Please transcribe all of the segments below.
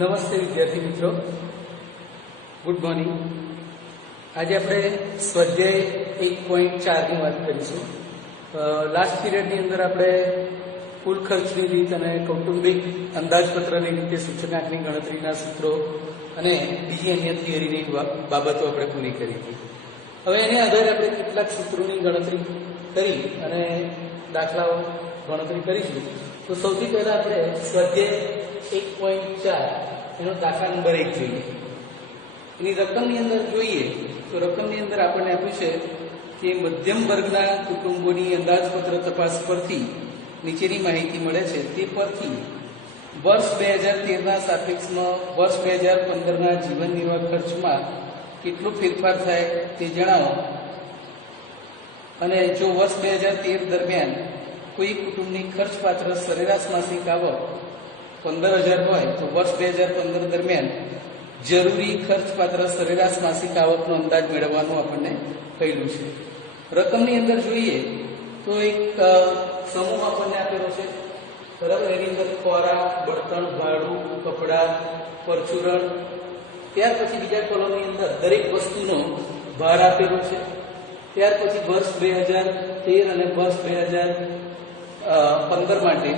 નમસ્તે વિદ્યાર્થી મિત્રો, ગુડ મોર્નિંગ। આજે આપણે સ્વાધ્યાય 1.4 ની વાત કરીશું। લાસ્ટ પીરિયડની અંદર આપણે કુલ ખર્ચની રીત અને કૌટુંબિક અંદાજપત્રની રીતે સૂચકાંકની ગણતરીના સૂત્રો અને બીજી અન્ય થિયરીની બાબતો આપણે પૂરી કરી હતી। હવે એને આધારે આપણે કેટલાક સૂત્રોની ગણતરી કરી અને દાખલાઓ ગણતરી કરીશું। તો સૌથી પહેલા આપણે સ્વાધ્યાય 1.4 એનો દાખલા નંબર 1 જોઈએ। એની રકમની અંદર જોઈએ તો રકમની અંદર આપણને આપ્યું છે કે મધ્યમ વર્ગના કુટુંબોની અંદાજપત્ર તપાસ પરથી નીચેની માહિતી મળે છે। તે પરથી વર્ષ 2013ના સાપેક્ષમાં વર્ષ 2015ના જીવન નિર્વાહ ખર્ચમાં કેટલો ફેરફાર થાય તે જણાવો। અને જો વર્ષ 2013 દરમિયાન કોઈ કુટુંબની ખર્ચપાત્ર સરેરાશ માસિક આવક 15,000 હોય તો વર્ષ 2015 દરમિયાન જરૂરી ખર્ચપાત્ર સરેરાશ માસિક આવકનો અંદાજ મેળવવાનું આપણને કહેલું છે। રકમની અંદર જોઈએ તો એક સમૂહ આપણને આપેલો છે, બરાબર। એની અંદર ખોરાક, બળતણ, ભાડું, કપડાં, પરચુરણ, ત્યાર પછી બીજા કોલમની અંદર દરેક વસ્તુનો ભાર આપેલું છે। ત્યાર પછી વર્ષ 2013 અને વર્ષ 2015 માટે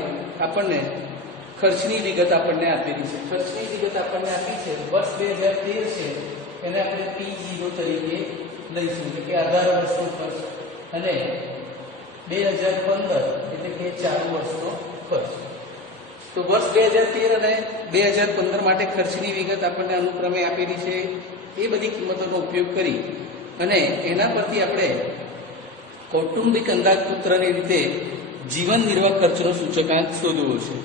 આપણને ખર્ચની વિગત આપણને આપેલી છે। ખર્ચની વિગત આપણને આપી છે વર્ષ 2013 છે એને આપણે P0 તરીકે લઈશું, એટલે કે આધાર વર્ષનો ખર્ચ, અને 2015 એટલે કે ચાલુ વર્ષનો ખર્ચ। તો વર્ષ 2013 અને 2015 માટે ખર્ચની વિગત આપણને અનુક્રમે આપેલી છે। એ બધી કિંમતોનો ઉપયોગ કરી અને એના પરથી આપણે કૌટુંબિક અંદાજપત્રની રીતે જીવન નિર્વાહ ખર્ચનો સૂચકાંક શોધવો છે।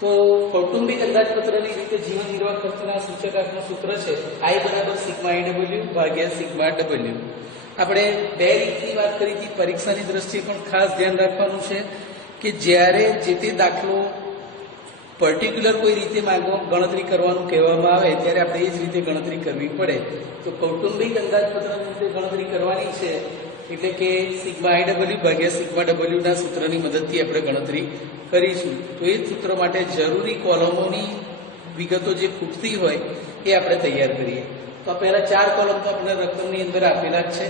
તો કૌટુંબિક અંદાજપત્રની રીતે જીવન નિર્વાહ ખર્ચના સૂચકાંકનું સૂત્ર છે I બરાબર સિગ્મા IW ભાગ્યા સિગ્મા W। આપણે બે રીતની વાત કરી હતી, પરીક્ષાની દ્રષ્ટિએ પણ ખાસ ધ્યાન રાખવાનું છે કે જ્યારે જે તે દાખલો પર્ટિક્યુલર કોઈ રીતે ગણતરી કરવાનું કહેવામાં આવે ત્યારે આપણે એ જ રીતે ગણતરી કરવી પડે। તો કૌટુંબિક અંદાજપત્રની રીતે ગણતરી કરવાની છે એટલે કે સિગ્મા IW ભાગ્યા સિગ્મા W ના સૂત્રની મદદથી આપણે ગણતરી કરીશું। તો એ સૂત્ર માટે જરૂરી કોલમોની વિગતો જે ખૂટતી હોય એ આપણે તૈયાર કરીએ। તો પહેલા 4 કોલમ તો આપણે રકમની અંદર આપેલા જ છે,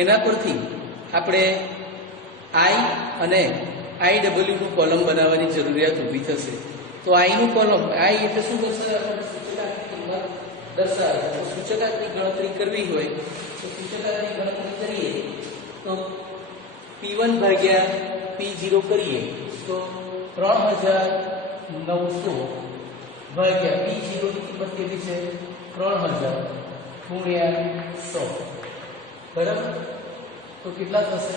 એના પરથી આપણે I અને IW નું કોલમ બનાવવાની જરૂરિયાત ઊભી થશે। તો I નું કોલમ, I એટલે શું દર્શાવે? સૂચકાંકની કિંમત દર્શાવે। તો સૂચકાંકની ગણતરી કરવી હોય તો સૂચકાંકની ગણતરી કરીએ તો P1 ભાગ્યા P0 કરીએ તો 3,900 ભાગ્યા P0 ની કિંમત કેટલી છે? 3,000 ગુણ્યા 100, બરાબર। તો કેટલા થશે?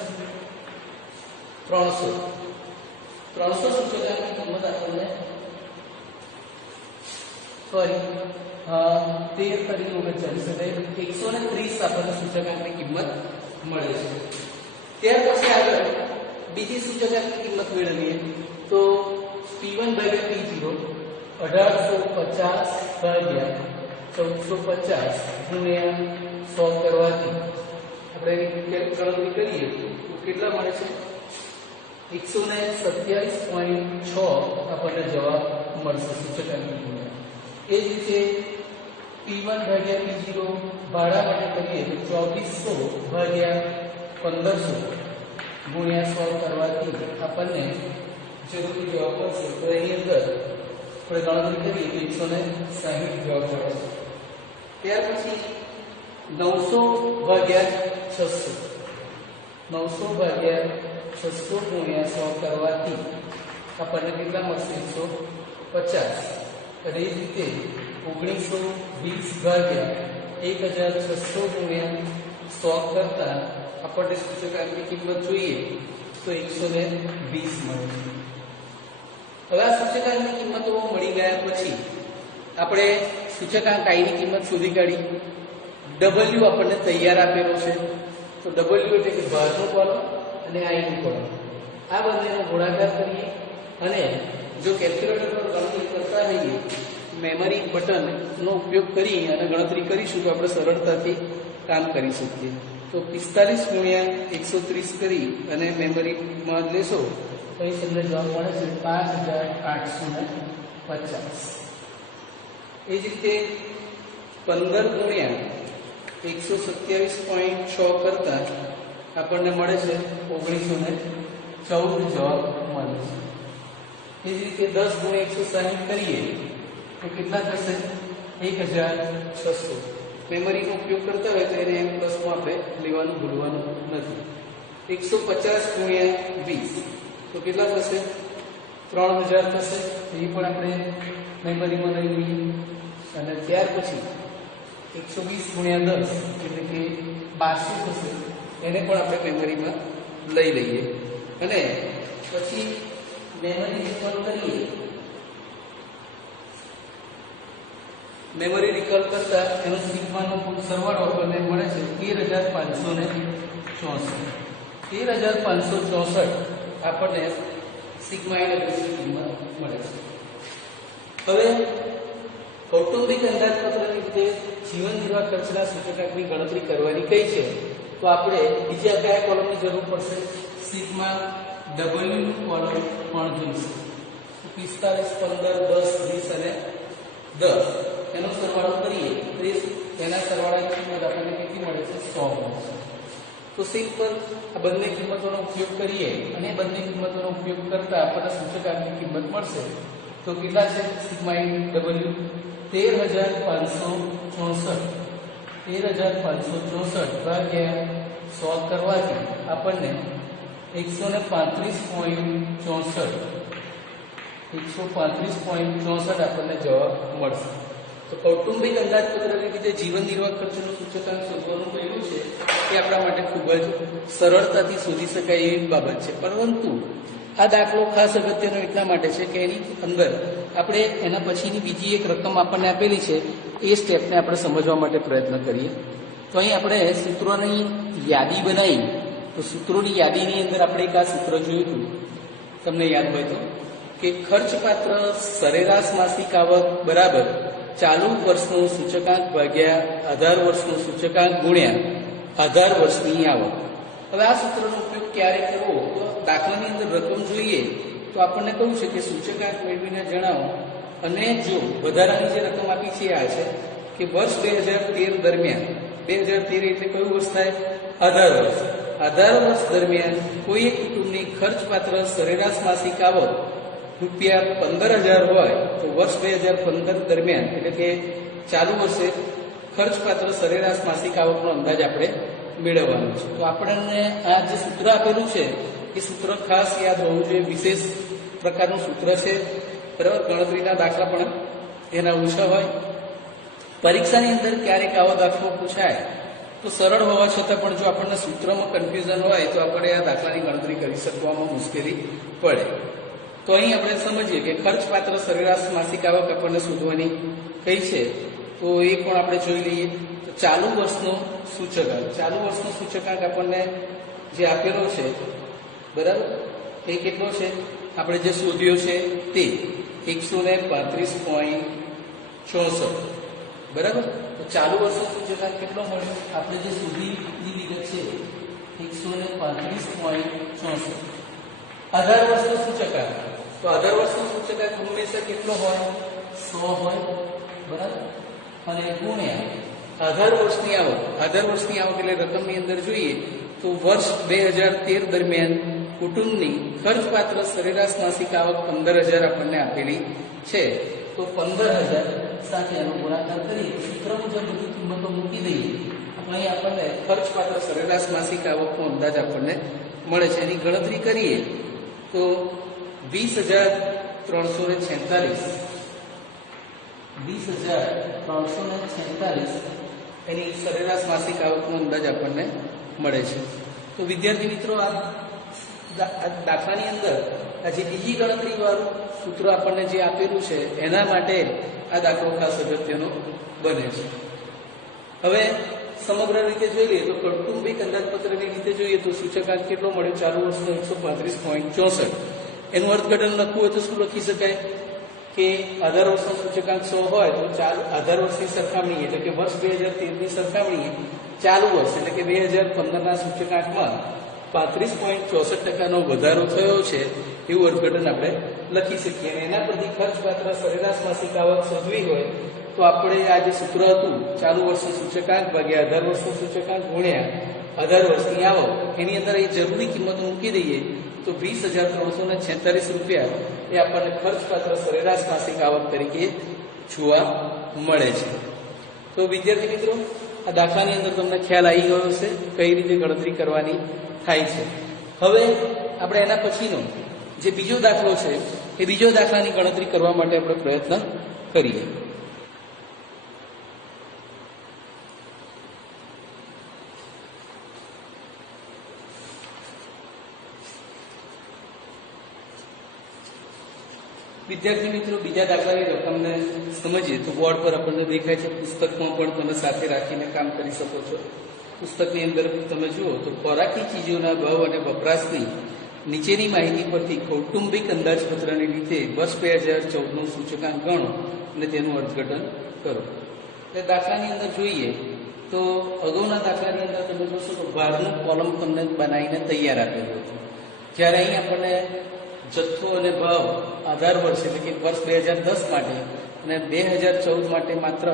300 સૂચકાંકની કિંમત આપણને 13 તરીકે 130 આપણને સૂચકાંકની કિંમત મળે છે। ત્યાર પછી આગળ બીજી સૂચકાંકની કિંમત મેળવીએ તો P1 ભાગ્યા P0 1850 ભાગ્યા 1450 ગુણ્યા 100 કરવાથી આપણે ગણતરી કરીએ તો કેટલા મળે છે? 127.6 આપણને જવાબ મળશે સૂચકાંકની કિંમત। એ જ રીતે P1 ભાગ્યા P0 ભાડા માટે કરીએ તો 2400 ભાગ્યા 1500 ગુણ્યા 100 કરવાથી આપણને જરૂરી જવાબ મળશે। તો એની અંદર આપણે ગણતરી કરીએ તો 160 જવાબ મળે છે। ત્યાર પછી 900 ભાગ્યા 600 ગુણ્યા 100 કરવાથી આપણને કેટલા મળશે? 150। અને એ જ રીતે 1920 ભાગ્યા 1600 ગુણ્યા 100 કરતા આપણને સૂચકાંકની કિંમત જોઈએ તો 120 મળે છે। હવે આ સૂચકાંકની કિંમતો મળી ગયા પછી આપણે સૂચકાંક I ની કિંમત શોધી કાઢી। W આપણને તૈયાર આપેલો છે, તો W એટલે કે ભારનો કોલમ અને I નું કોલમ, આ બંનેનો ગુણાકાર કરીએ અને જો કેલ્ક્યુલેટર પર ગણતરી કરતા હોઈએ મેમરી બટનનો ઉપયોગ કરી અને ગણતરી કરીશું તો આપણે સરળતાથી કામ કરી શકીએ। તો 45 ગુણ્યા 130 કરી અને મેમરીમાં લેશો તો એ તમને જવાબ મળે છે 5,850। એ જ રીતે 15 ગુણ્યા 127.6 કરતા આપણને મળે છે 1914 જવાબ મળે છે. એ જ રીતે 10 ગુણ્યા 160 કરીએ તો કેટલા થશે? 1600. મેમરીનો ઉપયોગ કરતા હોય તો એને એમ પ્લસમાં આપણે લેવાનું ભૂલવાનું નથી. 150 ગુણ્યા 20 તો કેટલા થશે? 3000 થશે. એ પણ આપણે મેમરીમાં લઈ લઈએ. અને ત્યાર પછી 120 ગુણ્યા 10 એટલે કે 1200 થશે. એને પણ આપણે મેમરીમાં લઈ લઈએ. અને પછી મેમરી રિકોલ કરીએ. મેમરી રિકોલ કરતા એનો સિગ્માનો કુલ સરવાળો આપણને મળે છે 13564. 13564 આપણને સિગ્મા એની કિંમત મળે છે. હવે કૌટુંબિક અંદાજપત્રની રીતે જીવન નિર્વાહ ખર્ચના સૂચકાંકની ગણતરી કરવાની કઈ છે, તો આપણે બીજા કયા કોલમની જરૂર પડશે? સિગ્મા ડબલ્યુ કોલમ પણ જોઈશે. 45, 15, 10, 20 અને 10 એનો સરવાળો કરીએ તો એના સરવાળાની કિંમત આપણને કેટલી મળે છે? 100 મળશે. તો સિમ્પલ આ બંને કિંમતોનો ઉપયોગ કરીએ અને બંને કિંમતોનો ઉપયોગ કરતા આપણને સૂચકાંકની કિંમત મળશે. તો કેટલા છે? Sigma W 13564. 13564 ભાગ્યા 100 કરવાથી આપણને 135.64 આપણને જવાબ મળશે. તો કૌટુંબિક અંદાજપત્રની રીતે જીવન નિર્વાહ ખર્ચનું સૂચકાંક શોધવાનું કહ્યું છે એ આપણા માટે ખૂબ જ સરળતાથી શોધી શકાય એવી બાબત છે. પરંતુ આ દાખલો ખાસ અગત્યનો એટલા માટે છે કે એની અંદર આપણે એના પછીની બીજી એક રકમ આપણને આપેલી છે એ સ્ટેપને આપણે સમજવા માટે પ્રયત્ન કરીએ. તો અહીં આપણે સૂત્રોની યાદી બનાવી. તો સૂત્રોની યાદીની અંદર આપણે એક આ સૂત્ર જોયું હતું, તમને યાદ હોય તો, કે ખર્ચપાત્ર સરેરાશ માસિક આવક બરાબર ચાલુ વર્ષનું સૂચકાંક ભાગ્યા આધાર વર્ષનું સૂચકાંક ગુણ્યા આધાર વર્ષની આવક. હવે આ સૂત્રનો ઉપયોગ ક્યારે કરવો? તો દાખલાની અંદર રકમ જોઈએ તો આપણને કહ્યું છે કે સૂચકાંક મેળવીને જણાવો. અને જો વધારાની જે રકમ આપી છે આ છે કે વર્ષ 2013 દરમિયાન, 2013 એટલે કયું વર્ષ થાય? આધાર વર્ષ. આધાર વર્ષ દરમિયાન કોઈ એક કુટુંબની ખર્ચપાત્ર સરેરાશ માસિક આવક રૂપિયા 15,000 હોય તો વર્ષ 2015 દરમિયાન એટલે કે ચાલુ વર્ષે ખર્ચપાત્ર સરેરાશ માસિક આવકનો અંદાજ આપણે મેળવવાનો છે. તો આપણને આ જે સૂત્ર આપેલું છે એ સૂત્ર ખાસ યાદ હોવું જોઈએ. વિશેષ પ્રકારનું સૂત્ર છે, બરાબર. ગણતરીના દાખલા પણ એના ઓછા હોય. પરીક્ષાની અંદર ક્યારેક આવો દાખલો પૂછાય તો સરળ હોવા છતાં પણ જો આપણને સૂત્રમાં કન્ફ્યુઝન હોય તો આપણે આ દાખલાની ગણતરી કરી શકવામાં મુશ્કેલી પડે. તો અહીં આપણે સમજીએ કે ખર્ચપાત્ર સરેરાશ માસિક આવક આપણને શોધવાની કઈ છે, તો એ પણ આપણે જોઈ લઈએ. તો ચાલુ વર્ષનો સૂચકાંક આપણને જે આપેલો છે, બરાબર, એ કેટલો છે? આપણે જે શોધ્યો છે તે 135.64, બરાબર. તો ચાલુ વર્ષનો સૂચકાંક કેટલો મળ્યો? આપણે જે શોધીની વિગત છે 135.64. આધાર વર્ષનો સૂચકાંક, તો આધાર વર્ષનો સૂચકાંક હંમેશા કેટલો હોય? 100 હોય, બરાબર. અને ગુણ્યા આધાર વર્ષની આવક. આધાર વર્ષની આવક એટલે રકમની અંદર જોઈએ તો વર્ષ 2013 દરમિયાન કુટુંબની ખર્ચપાત્ર સરેરાશ માસિક આવક 15,000 આપણને આપેલી છે. તો 15,000 સાથે એનો ગુણાકાર કરીએ, સૂત્ર મુજબ બધી કિંમતો મૂકી દઈએ, અહીં આપણને ખર્ચપાત્ર સરેરાશ માસિક આવકનો અંદાજ આપણને મળે છે. એની ગણતરી કરીએ તો 20,346 એની સરેરાશ માસિક આવકનો અંદાજ આપણને મળે છે. તો વિદ્યાર્થી મિત્રો, આ દાખલાની અંદર આ જે બીજી ગણતરી વાળું સૂત્ર આપણને જે આપેલું છે એના માટે આ દાખલો ખાસ અગત્યનો બને છે. હવે સમગ્ર રીતે જોઈએ તો કૌટુંબિક અંદાજપત્રની રીતે જોઈએ તો સૂચકાંક કેટલો મળ્યો? ચાલુ વર્ષનો 135.64. એનું અર્થઘટન લખવું હોય તો શું લખી શકાય કે આધાર વર્ષનો સૂચકાંક 100 હોય તો આધાર વર્ષની સરખામણી એટલે કે વર્ષ 2013ની સરખામણીએ ચાલુ વર્ષ એટલે કે 2015ના સૂચકાંકમાં 35.64% વધારો થયો છે એવું અર્થઘટન આપણે લખી શકીએ. અને એના પરથી ખર્ચપાત્ર સરેરાશ માસિક આવક શોધવી હોય તો આપણે આ જે સૂત્ર હતું ચાલુ વર્ષનું સૂચકાંક ભાગ્યા 18 વર્ષનું સૂચકાંક ગુણ્યા 18 વર્ષની આવક, એની અંદર એ જરૂરી કિંમતો મૂકી દઈએ તો 20,346 રૂપિયા એ આપણને ખર્ચપાત્ર સરેરાશ માસિક આવક તરીકે જોવા મળે છે. તો વિદ્યાર્થી મિત્રો, આ દાખલાની અંદર તમને ખ્યાલ આવી ગયો હશે કઈ રીતે ગણતરી કરવાની થાય છે. હવે આપણે એના પછીનો જે બીજો દાખલો છે એ બીજો દાખલાની ગણતરી કરવા માટે આપણે પ્રયત્ન કરીએ. વિદ્યાર્થી મિત્રો, બીજા દાખલાની રકમને સમજીએ તો બોર્ડ પર આપણને દેખાય છે. પુસ્તકમાં પણ તમે સાથે રાખીને કામ કરી શકો છો. પુસ્તકની અંદર તમે જુઓ તો ખોરાકી ચીજોના ભાવ અને વપરાશની નીચેની માહિતી પરથી કૌટુંબિક અંદાજપત્રની રીતે વર્ષ 2014નું સૂચકાંક ગણો અને તેનું અર્થઘટન કરો. એટલે દાખલાની અંદર જોઈએ તો અગાઉના દાખલાની અંદર તમે જોશો તો ભારનું કોલમ તમને બનાવીને તૈયાર આપેલું હતું, જ્યારે અહીં આપણને જથ્થો અને ભાવ આધાર વર્ષ એટલે કે વર્ષ 2010 માટે અને 2014 માટે માત્ર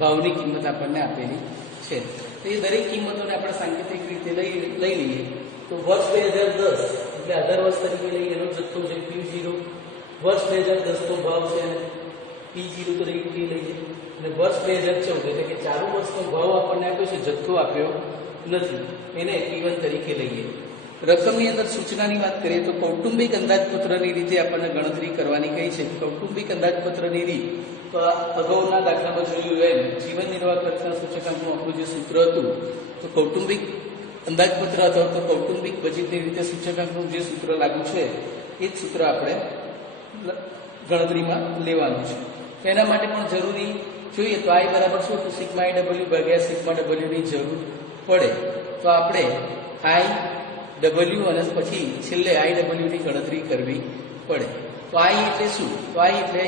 ભાવની કિંમત આપણને આપેલી છે. તો એ દરેક કિંમતોને આપણે સાંકેતિક રીતે લઈ લઈએ તો વર્ષ 2010 એટલે આધાર વર્ષ તરીકે લઈએ, એનો જથ્થો છે P0, વર્ષ 2010 નો ભાવ છે P0 તરીકે લઈએ, અને વર્ષ 2014 એટલે કે ચાલુ વર્ષનો ભાવ આપણને આપ્યો છે, જથ્થો આપ્યો નથી, એને P1 તરીકે લઈએ. રકમની અંદર સૂચનાની વાત કરીએ તો કૌટુંબિક અંદાજપત્રની રીતે આપણને ગણતરી કરવાની કહી છે. કૌટુંબિક અંદાજપત્રની રીત તો અગાઉના દાખલામાં જોયું એમ જીવન નિર્વાહ ખર્ચના સૂચકાંકનું આપણું જે સૂત્ર હતું તો કૌટુંબિક અંદાજપત્ર અથવા તો કૌટુંબિક બજેટની રીતે સૂચકાંકનું જે સૂત્ર લાગુ છે એ જ સૂત્ર આપણે ગણતરીમાં લેવાનું છે. એના માટે પણ જરૂરી જોઈએ તો I બરાબર શું તો સિગ્મા IW ભાગ્યા સિગ્મા W ની જરૂર પડે. તો આપણે IW અને પછી છેલ્લે IW ની ગણતરી કરવી પડે. તો I એટલે શું? તો I એટલે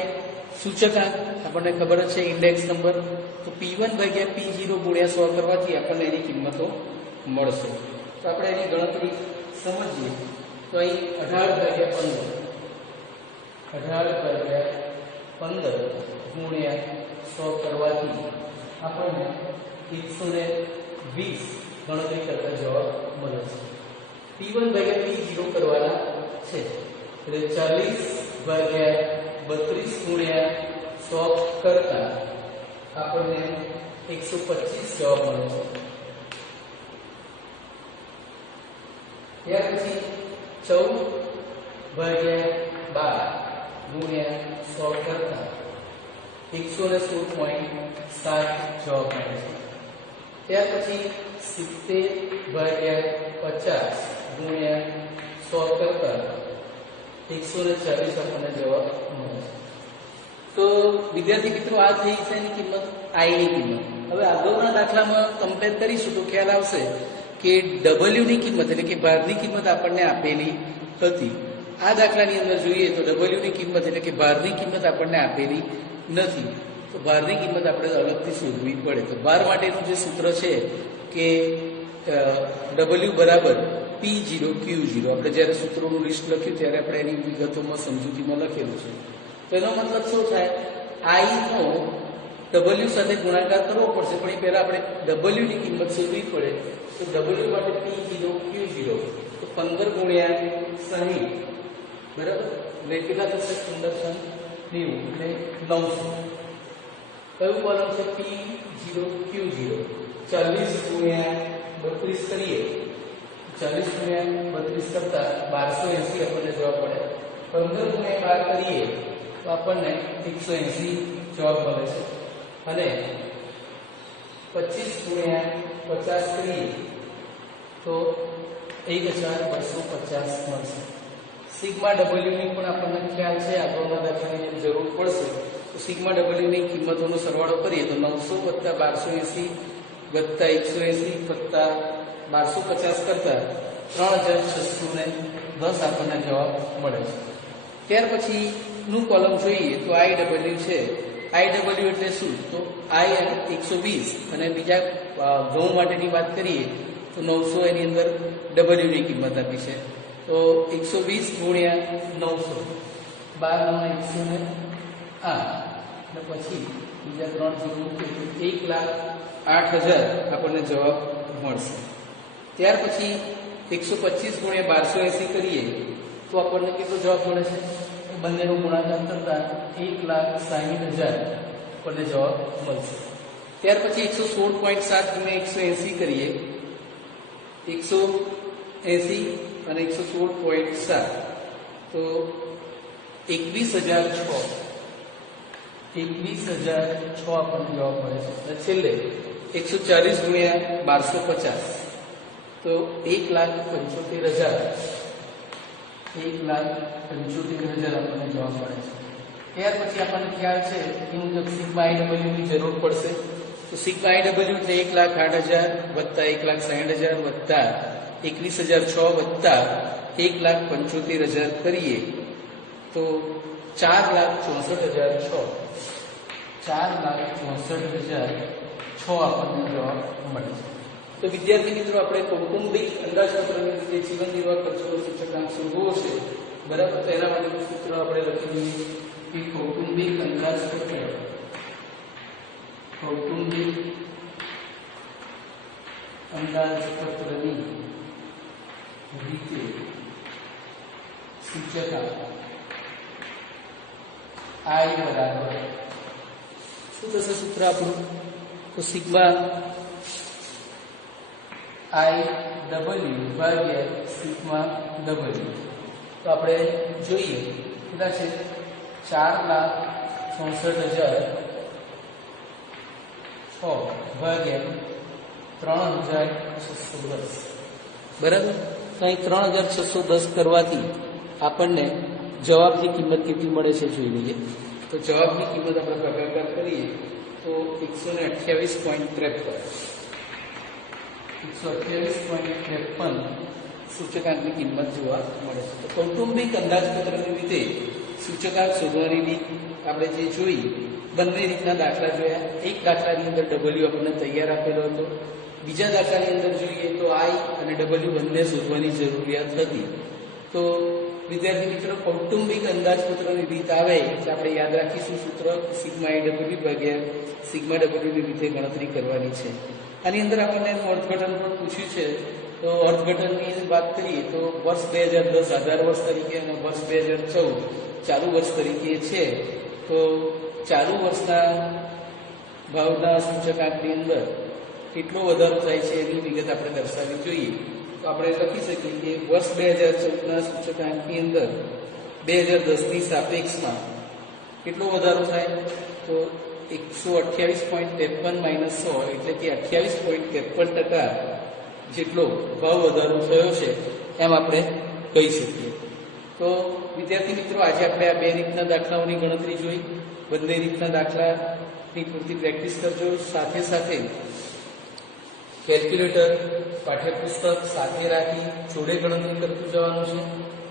સૂચકાંક, આપણને ખબર જ છે ઇન્ડેક્સ નંબર. તો P1 ભાગ્યા P0 ગુણ્યા 100 કરવાથી આપણને એની કિંમતો મળશે. તો આપણે એની ગણતરી સમજીએ તો અહીં 18/15 ગુણ્યા 100 કરવાથી આપણને 120 ગણતરી કરતા જવાબ મળે છે. P1 ભાગ્યા P0 કરવાના છે એટલે 40/32 ગુણ્યા 100 કરતા આપણને 125 જવાબ મળે છે. ત્યાર પછી 14/12 ગુણ્યા 100 કરતા 116.7 જવાબ મળે છે. ત્યાર પછી 70/50 ગુણ્યા 100 કરતા 140 આપણને જવાબ મળે છે. તો વિદ્યાર્થી મિત્રો, આ થઈ છે એની કિંમત, I ની કિંમત. હવે અગાઉના દાખલામાં કમ્પેર કરીશું તો ખ્યાલ આવશે કે W ની કિંમત એટલે કે ભારની કિંમત આપણને આપેલી હતી. આ દાખલાની અંદર જોઈએ તો W ની કિંમત એટલે કે ભારની કિંમત આપણને આપેલી નથી. તો ભારની કિંમત આપણે અલગથી શોધવી પડે. તો ભાર માટેનું જે સૂત્ર છે કે W બરાબર P0 Q0, આપણે જ્યારે સૂત્રોનું લિસ્ટ લખ્યું ત્યારે આપણે એની વિગતોમાં સમજૂતીમાં લખેલું છે. તો એનો મતલબ શું થાય, I નો W સાથે ગુણાકાર કરવો પડશે, પણ એ પહેલા આપણે W ની કિંમત શોધવી પડે. તો W માટે P0 Q0 તો 15 ગુણ્યા 60 બરાબર, એટલે કેટલા થશે 1590 એટલે 900. કયું કોલમ છે P0 Q0? 40 ગુણ્યા 32 કરીએ, 40 ગુણ્યા 32 કરતા 1280 આપણને જવાબ પડે. 15 ગુણ્યા 12 કરીએ તો આપણને 180 જવાબ મળે છે. અને 25 ગુણ્યા 50 કરીએ તો 1250 મળશે. સિગ્મા W ની પણ આપણને ખ્યાલ છે, આગળના દાખલાની જરૂર પડશે. તો સિગ્મા W ની કિંમતોનો સરવાળો કરીએ તો 900 + 1280 + 180 + 1250 કરતા 3610 આપણને જવાબ મળે છે. ત્યાર પછી નું કોલમ જોઈએ તો IW છે. IW એટલે શું? તો I અને 120 અને બીજા ઘઉં માટેની વાત કરીએ તો 900 એની અંદર W ની કિંમત આપી છે. તો 120 ગુણ્યા 900 12 × 108 અને પછી બીજા 3 0 મૂકીએ તો 1,08,000 આપણને જવાબ મળશે. ત્યાર પછી 125 ગુણ્યા 1280 કરીએ તો આપણને કેટલો જવાબ મળે છે? બંનેનો ગુણાકાર કરતા 1,60,000 આપણને જવાબ મળશે. ત્યાર પછી 116.7 ગુણ્યા 180 કરીએ, 180 અને 116.7 તો 21,006 આપણને જવાબ મળે છે. અને છેલ્લે 140 ગુણ્યા 1250 તો 1,75,000 આપણને જવાબ મળે છે. ત્યાર પછી આપણને ખ્યાલ છે એ મુજબ સિગ્મા IW ની જરૂર પડશે. તો સિગ્મા IW એટલે 1,08,000 વત્તા 1,60,000 વત્તા 21,006 વત્તા 1,75,000 કરીએ તો 4,64,006 આપણને જવાબ મળે છે. તો વિદ્યાર્થી મિત્રો, આપણે કૌટુંબિક અંદાજપત્રની જે જીવન નિર્વાહ ખર્ચનો સૂચકાંક શોધવો છે, બરાબર, તો એના માટેનું સૂત્ર આપણે લખી દઈએ કે કૌટુંબિક અંદાજપત્રની રીતે સૂચકાંક I બરાબર શું થશે સૂત્ર આપણું? તો સિગ્મા IW ભાગ્યા સિગ્મા W. તો આપણે જોઈએ કેટલા છે? 4,64,006 ભાગ્યા 3,610. બરાબર. તો અહીં 3,610 કરવાથી આપણને જવાબની કિંમત કેટલી મળે છે જોઈ લઈએ. તો જવાબની કિંમત આપણે ભાગાકાર કરીએ તો 128.53 સૂચકાંકની કિંમત જોવા મળે છે. તો કૌટુંબિક અંદાજપત્રની રીતે સૂચકાંક શોધવાની રીત આપણે જે જોઈ, બંને રીતના દાખલા જોયા. એક દાખલાની અંદર W આપણને તૈયાર આપેલો હતો. બીજા દાખલાની અંદર જોઈએ તો I અને W બંને શોધવાની જરૂરિયાત હતી. તો વિદ્યાર્થી મિત્રો, કૌટુંબિક અંદાજપત્રની રીત આવે એટલે આપણે યાદ રાખીશું સૂત્ર સિગ્મા IW ભાગ્યા સિગ્મા W ની રીતે ગણતરી કરવાની છે. આની અંદર આપણને અર્થઘટન પણ પૂછ્યું છે. તો અર્થઘટનની વાત કરીએ તો વર્ષ 2010 આધાર વર્ષ તરીકે અને વર્ષ 2014 ચાલુ વર્ષ તરીકે છે. તો ચાલુ વર્ષના ભાવના સૂચકાંકની અંદર કેટલો વધારો થાય છે એની વિગત આપણે દર્શાવવી જોઈએ. તો આપણે લખી શકીએ કે વર્ષ 2014ના સૂચકાંકની અંદર 2010ની સાપેક્ષમાં કેટલો વધારો થાય? તો 128.53 માઇનસ 100 એટલે કે 28.53% જેટલો ભાવ વધારો થયો છે એમ આપણે કહી શકીએ. તો વિદ્યાર્થી મિત્રો, આજે આપણે આ બે રીતના દાખલાઓની ગણતરી જોઈ. બંને રીતના દાખલાની પૂરતી પ્રેક્ટિસ કરજો. સાથે સાથે કેલ્ક્યુલેટર, પાઠ્યપુસ્તક સાથે રાખી જોડે ગણતરી કરતું જવાનું છે.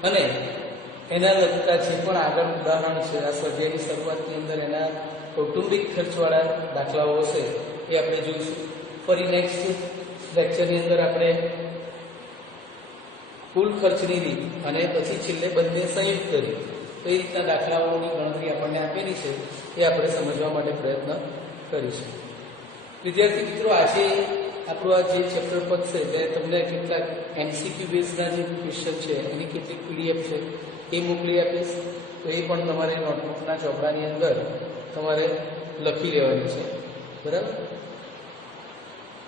અને એના લગતા જે પણ આગળ ઉદાહરણ છે આ સ્વાધ્યાયની શરૂઆતની અંદર એના કૌટુંબિક ખર્ચવાળા દાખલાઓ હશે એ આપણે જોઈશું. ફરી નેક્સ્ટ લેક્ચરની અંદર આપણે કુલ ખર્ચની રીત અને પછી છેલ્લે બંને સંયુક્ત રીત, કઈ રીતના દાખલાઓની ગણતરી આપણને આપેલી છે એ આપણે સમજવા માટે પ્રયત્ન કરીશું. વિદ્યાર્થી મિત્રો, આજે આપણું આ જે ચેપ્ટર પતશે ત્યારે તમને કેટલાક MCQ બેઝના જે ક્વેશ્ચન છે એની કેટલીક PDF છે એ મોકલી આપીશ. તો એ પણ તમારે નોટબુકના ચોપડાની અંદર તમારે લખી લેવાની છે. બરાબર.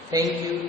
Thank you.